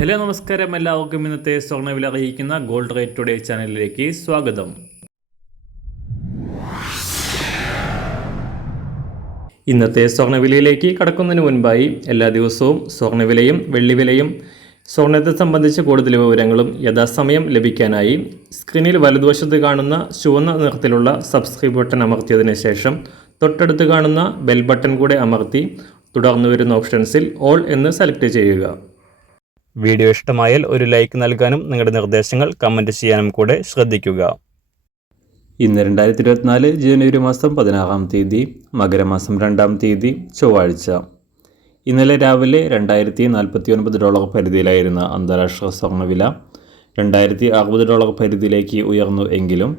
Hello നമസ്കാരം, എല്ലാവർക്കും ഇന്നത്തെ സ്വർണ്ണവില അറിയിക്കുന്ന ഗോൾഡ് റേറ്റ് ടുഡേ ചാനലിലേക്ക് സ്വാഗതം. ഇന്നത്തെ സ്വർണ്ണവിലയിലേക്ക് കടക്കുന്നതിന് മുൻപായി എല്ലാ ദിവസവും സ്വർണ്ണവിലയും വെള്ളിവിലയും സ്വർണ്ണത്തെ സംബന്ധിച്ച കൂടുതൽ വിവരങ്ങളും യഥാസമയം ലഭിക്കാനായി സ്ക്രീനിൽ വലതുവശത്ത് കാണുന്ന ചുവന്ന നിറത്തിലുള്ള സബ്സ്ക്രൈബ് ബട്ടൺ അമർത്തിയതിനു ശേഷം തൊട്ടടുത്ത് കാണുന്ന ബെൽ ബട്ടൺ കൂടെ അമർത്തി തുടർന്ന് വരുന്ന ഓപ്ഷൻസിൽ ഓൾ എന്ന് സെലക്ട് ചെയ്യുക. വീഡിയോ ഇഷ്ടമായാൽ ഒരു ലൈക്ക് നൽകാനും നിങ്ങളുടെ നിർദ്ദേശങ്ങൾ കമൻറ്റ് ചെയ്യാനും കൂടെ ശ്രദ്ധിക്കുക. ഇന്ന് 2024 ജനുവരി മാസം 16-ാം തീയതി, മകരമാസം 2-ാം തീയതി, ചൊവ്വാഴ്ച. ഇന്നലെ രാവിലെ $2049 പരിധിയിലായിരുന്ന അന്താരാഷ്ട്ര സ്വർണ്ണവില $2060 പരിധിയിലേക്ക് ഉയർന്നു എങ്കിലും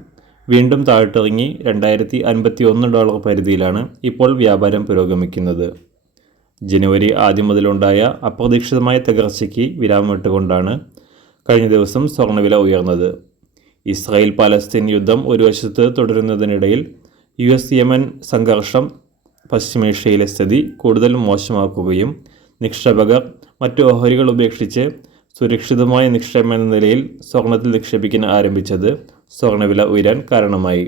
വീണ്ടും താഴ്ത്തിറങ്ങി $2051 പരിധിയിലാണ് ഇപ്പോൾ വ്യാപാരം പുരോഗമിക്കുന്നത്. ജനുവരി ആദ്യം മുതലുണ്ടായ അപ്രതീക്ഷിതമായ തകർച്ചയ്ക്ക് വിരാമമിട്ടുകൊണ്ടാണ് കഴിഞ്ഞ ദിവസം സ്വർണ്ണവില ഉയർന്നത്. ഇസ്രായേൽ പാലസ്തീൻ യുദ്ധം ഒരു വശത്ത് തുടരുന്നതിനിടയിൽ US-യമൻ സംഘർഷം പശ്ചിമേഷ്യയിലെ സ്ഥിതി കൂടുതൽ മോശമാക്കുകയും നിക്ഷേപകർ മറ്റു ഓഹരികൾ ഉപേക്ഷിച്ച് സുരക്ഷിതമായ നിക്ഷേപം എന്ന നിലയിൽ സ്വർണ്ണത്തിൽ നിക്ഷേപിക്കാൻ ആരംഭിച്ചത് സ്വർണ്ണവില ഉയരാൻ കാരണമായി.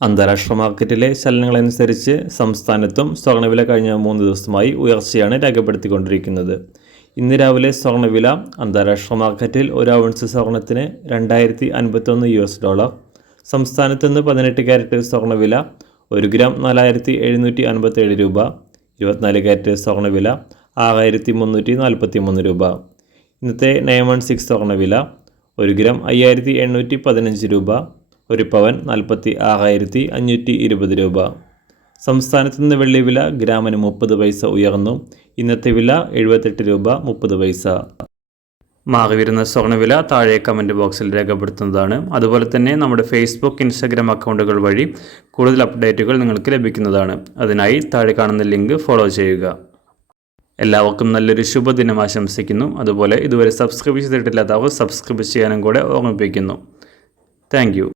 അന്താരാഷ്ട്ര മാർക്കറ്റിലെ ചലനങ്ങളനുസരിച്ച് സംസ്ഥാനത്തും സ്വർണ്ണവില കഴിഞ്ഞ 3 ദിവസമായി ഉയർച്ചയാണ് രേഖപ്പെടുത്തിക്കൊണ്ടിരിക്കുന്നത്. ഇന്ന് രാവിലെ സ്വർണ്ണവില അന്താരാഷ്ട്ര മാർക്കറ്റിൽ 1 ഔൺസ് സ്വർണ്ണത്തിന് $2051, സംസ്ഥാനത്ത് നിന്ന് 18 ക്യാരറ്റ് സ്വർണ്ണവില 1 ഗ്രാം 4757 രൂപ, 24 ക്യാരറ്റ് സ്വർണ്ണവില 6343 രൂപ. ഇന്നത്തെ 916 സ്വർണ്ണവില 1 ഗ്രാം 5815 രൂപ, 1 പവൻ 46,520 രൂപ. സംസ്ഥാനത്ത് നിന്ന് വെള്ളിവില ഗ്രാമിന് 30 പൈസ ഉയർന്നു. ഇന്നത്തെ വില 78 രൂപ 30 പൈസ. മാറി വരുന്ന സ്വർണ്ണവില താഴെ കമൻറ്റ് ബോക്സിൽ രേഖപ്പെടുത്തുന്നതാണ്. അതുപോലെ തന്നെ നമ്മുടെ ഫേസ്ബുക്ക്, ഇൻസ്റ്റാഗ്രാം അക്കൗണ്ടുകൾ വഴി കൂടുതൽ അപ്ഡേറ്റുകൾ നിങ്ങൾക്ക് ലഭിക്കുന്നതാണ്. അതിനായി താഴെ കാണുന്ന ലിങ്ക് ഫോളോ ചെയ്യുക. എല്ലാവർക്കും നല്ലൊരു ശുഭദിനം ആശംസിക്കുന്നു. അതുപോലെ ഇതുവരെ സബ്സ്ക്രൈബ് ചെയ്തിട്ടില്ലാത്തവർ സബ്സ്ക്രൈബ് ചെയ്യാനും കൂടെ ഓർമ്മിപ്പിക്കുന്നു. Thank you.